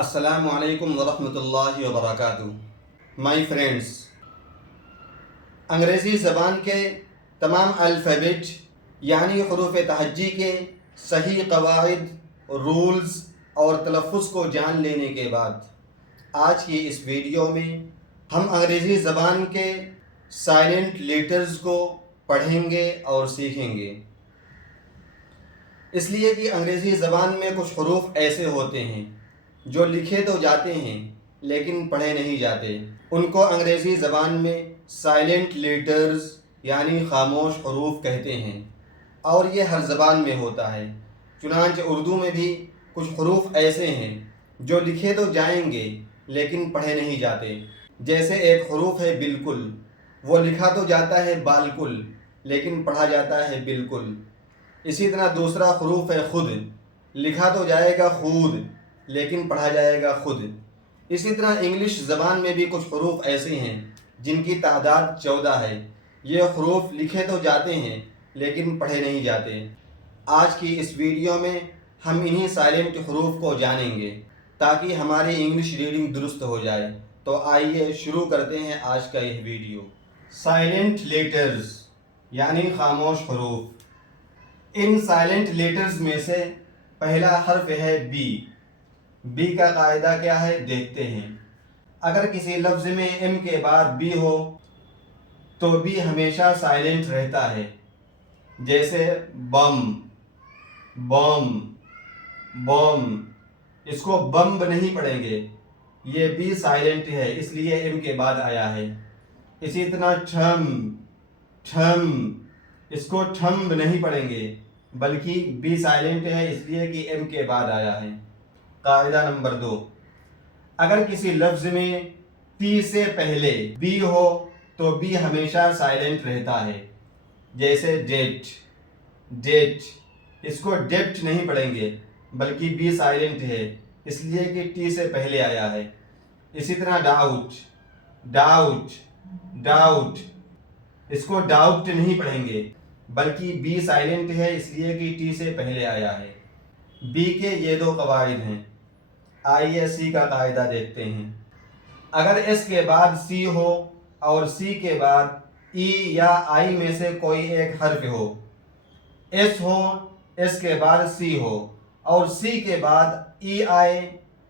السلام علیکم ورحمۃ اللہ وبرکاتہ۔ مائی فرینڈس، انگریزی زبان کے تمام الفابیٹ یعنی حروف تہجی کے صحیح قواعد، رولز اور تلفظ کو جان لینے کے بعد آج کی اس ویڈیو میں ہم انگریزی زبان کے سائلنٹ لیٹرز کو پڑھیں گے اور سیکھیں گے۔ اس لیے کہ انگریزی زبان میں کچھ حروف ایسے ہوتے ہیں جو لکھے تو جاتے ہیں لیکن پڑھے نہیں جاتے۔ ان کو انگریزی زبان میں سائلنٹ لیٹرز یعنی خاموش حروف کہتے ہیں، اور یہ ہر زبان میں ہوتا ہے۔ چنانچہ اردو میں بھی کچھ حروف ایسے ہیں جو لکھے تو جائیں گے لیکن پڑھے نہیں جاتے۔ جیسے ایک حروف ہے بالکل، وہ لکھا تو جاتا ہے بالکل لیکن پڑھا جاتا ہے بالکل۔ اسی طرح دوسرا حروف ہے خود، لکھا تو جائے گا خود لیکن پڑھا جائے گا خود۔ اسی طرح انگلش زبان میں بھی کچھ حروف ایسے ہیں جن کی تعداد 14 ہے۔ یہ حروف لکھے تو جاتے ہیں لیکن پڑھے نہیں جاتے۔ آج کی اس ویڈیو میں ہم انہی سائلنٹ حروف کو جانیں گے تاکہ ہماری انگلش ریڈنگ درست ہو جائے۔ تو آئیے شروع کرتے ہیں آج کا یہ ویڈیو۔ سائلنٹ لیٹرز یعنی خاموش حروف۔ ان سائلنٹ لیٹرز میں سے پہلا حرف ہے بی۔ بی کا قاعدہ کیا ہے دیکھتے ہیں۔ اگر کسی لفظ میں ایم کے بعد بی ہو تو بی ہمیشہ سائلنٹ رہتا ہے، جیسے بم، بوم، بوم۔ اس کو بمب نہیں پڑھیں گے، یہ بی سائلنٹ ہے اس لیے ایم کے بعد آیا ہے۔ اسی طرح ٹھم، ٹھم، اس کو ٹھمب نہیں پڑھیں گے بلکہ بی سائلنٹ ہے اس لیے کہ ایم کے بعد آیا ہے۔ قاعدہ نمبر 2، اگر کسی لفظ میں ٹی سے پہلے بی ہو تو بی ہمیشہ سائلنٹ رہتا ہے، جیسے ڈیٹ، ڈیٹ۔ اس کو ڈیپٹ نہیں پڑھیں گے بلکہ بی سائلنٹ ہے اس لیے کہ ٹی سے پہلے آیا ہے۔ اسی طرح ڈاؤٹ، ڈاؤٹ، ڈاؤٹ۔ اس کو ڈاؤٹ نہیں پڑھیں گے بلکہ بی سائلنٹ ہے اس لیے کہ ٹی سے پہلے آیا ہے۔ بی کے یہ دو قواعد ہیں۔ آئیے سی کا قاعدہ دیکھتے ہیں۔ اگر ایس کے بعد سی ہو اور سی کے بعد ای یا آئی میں سے کوئی ایک حرف ہو، ایس ہو، ایس کے بعد سی ہو اور سی کے بعد ای آئے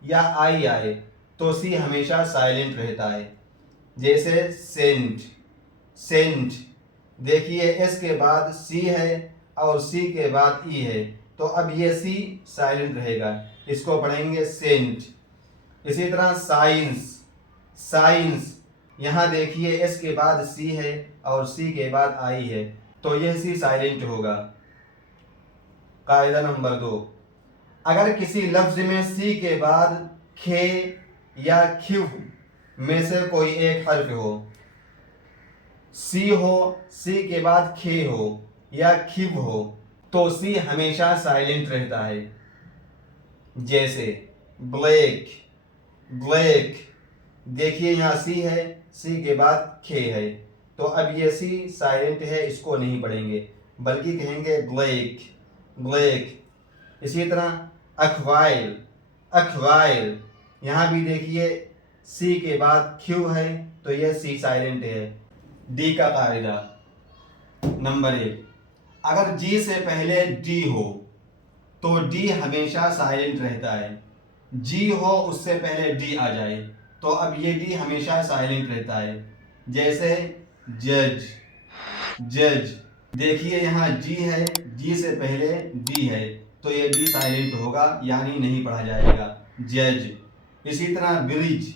یا آئی آئے تو سی ہمیشہ سائلنٹ رہتا ہے، جیسے سینٹ، سینٹ۔ دیکھیے ایس کے بعد سی ہے اور سی کے بعد ای ہے تو اب یہ سی سائلنٹ رہے گا، اس کو پڑھیں گے سینٹ۔ اسی طرح سائنس، سائنس۔ یہاں دیکھیے ایس کے بعد سی ہے اور سی کے بعد آئی ہے تو یہ سی سائلنٹ ہوگا۔ قاعدہ نمبر 2، اگر کسی لفظ میں سی کے بعد کھے یا کھو میں سے کوئی ایک حرف ہو، سی ہو، سی کے بعد کھے ہو یا کھو ہو تو سی ہمیشہ سائلنٹ رہتا ہے، جیسے بلیک، بلیک۔ دیکھیے یہاں سی ہے، سی کے بعد کھے ہے تو اب یہ سی سائلنٹ ہے، اس کو نہیں پڑھیں گے بلکہ کہیں گے بلیک، بلیک۔ اسی طرح اکوائل، اکوائل۔ یہاں بھی دیکھیے سی کے بعد کیو ہے تو یہ سی سائلنٹ ہے۔ ڈی کا قاعدہ نمبر 1، اگر جی سے پہلے ڈی ہو تو ڈی ہمیشہ سائلنٹ رہتا ہے۔ جی ہو اس سے پہلے ڈی آ جائے تو اب یہ ڈی ہمیشہ سائلنٹ رہتا ہے، جیسے جج، جج۔ دیکھیے یہاں جی ہے، جی سے پہلے ڈی ہے تو یہ ڈی سائلنٹ ہوگا یعنی نہیں پڑھا جائے گا، جج۔ اسی طرح برج،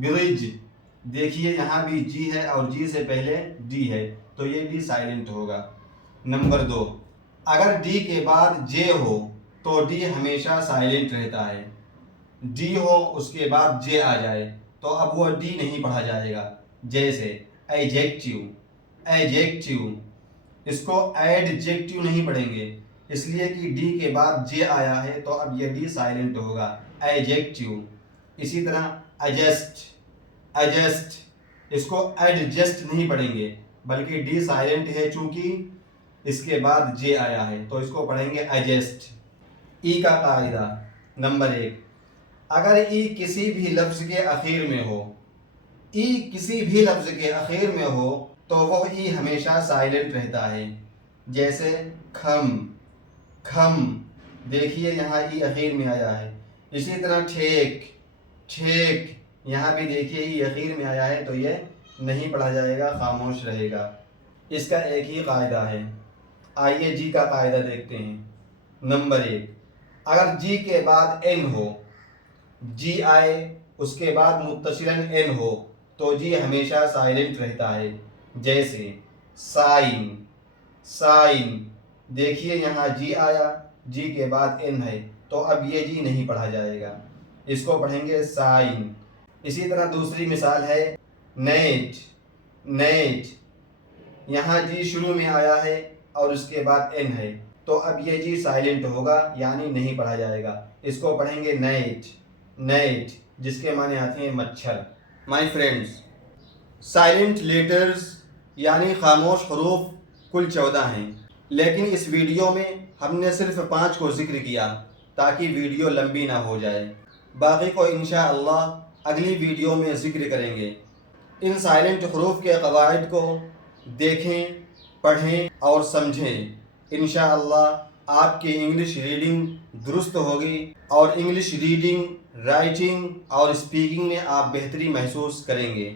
برج۔ دیکھیے یہاں بھی جی ہے اور جی سے پہلے ڈی ہے تو یہ ڈی سائلنٹ ہوگا۔ نمبر 2، اگر ڈی کے بعد جے ہو تو ڈی ہمیشہ سائلنٹ رہتا ہے۔ ڈی ہو اس کے بعد جے آ جائے تو اب وہ ڈی نہیں پڑھا جائے گا، جیسے ایجیکٹیو، ایجیکٹیو۔ اس کو ایڈجیکٹیو نہیں پڑھیں گے اس لیے کہ ڈی کے بعد جے آیا ہے تو اب یہ ڈی سائلنٹ ہوگا، ایجیکٹیو۔ اسی طرح ایجسٹ، ایجسٹ۔ اس کو ایڈجسٹ نہیں پڑھیں گے بلکہ ڈی سائلنٹ ہے چونکہ اس کے بعد جے آیا ہے تو اس کو پڑھیں گے ایجسٹ۔ ای کا قاعدہ نمبر 1، اگر ای کسی بھی لفظ کے اخیر میں ہو، ای کسی بھی لفظ کے اخیر میں ہو تو وہ ای ہمیشہ سائلنٹ رہتا ہے، جیسے کھم، کھم، دیکھیے یہاں ای اخیر میں آیا ہے۔ اسی طرح ٹھیک، ٹھیک، یہاں بھی دیکھیے ای اخیر میں آیا ہے تو یہ نہیں پڑھا جائے گا، خاموش رہے گا۔ اس کا ایک ہی قاعدہ ہے، آئیے جی کا قاعدہ دیکھتے ہیں۔ نمبر 1، اگر جی کے بعد این ہو، جی آئے اس کے بعد متصلاً این ہو تو جی ہمیشہ سائلنٹ رہتا ہے، جیسے سائن، سائن، دیکھیے یہاں جی آیا، جی کے بعد این ہے تو اب یہ جی نہیں پڑھا جائے گا، اس کو پڑھیں گے سائن۔ اسی طرح دوسری مثال ہے نیٹ، نیٹ، یہاں جی شروع میں آیا ہے اور اس کے بعد این ہے تو اب یہ جی سائلنٹ ہوگا یعنی نہیں پڑھا جائے گا، اس کو پڑھیں گے نیٹ، نیٹ، جس کے معنی آتے ہیں مچھر۔ مائی فرینڈز، سائلنٹ لیٹرز یعنی خاموش حروف کل 14 ہیں، لیکن اس ویڈیو میں ہم نے صرف 5 کو ذکر کیا تاکہ ویڈیو لمبی نہ ہو جائے، باقی کو انشاءاللہ اگلی ویڈیو میں ذکر کریں گے۔ ان سائلنٹ حروف کے قواعد کو دیکھیں، پڑھیں اور سمجھیں، انشاءاللہ آپ کی انگلش ریڈنگ درست ہوگی اور انگلش ریڈنگ، رائٹنگ اور اسپیکنگ میں آپ بہتری محسوس کریں گے۔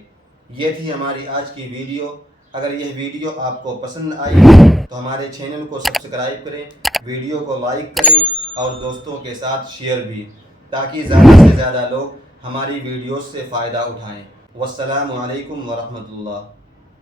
یہ تھی ہماری آج کی ویڈیو۔ اگر یہ ویڈیو آپ کو پسند آئی تو ہمارے چینل کو سبسکرائب کریں، ویڈیو کو لائک کریں اور دوستوں کے ساتھ شیئر بھی، تاکہ زیادہ سے زیادہ لوگ ہماری ویڈیوز سے فائدہ اٹھائیں۔ والسلام علیکم ورحمۃ اللہ۔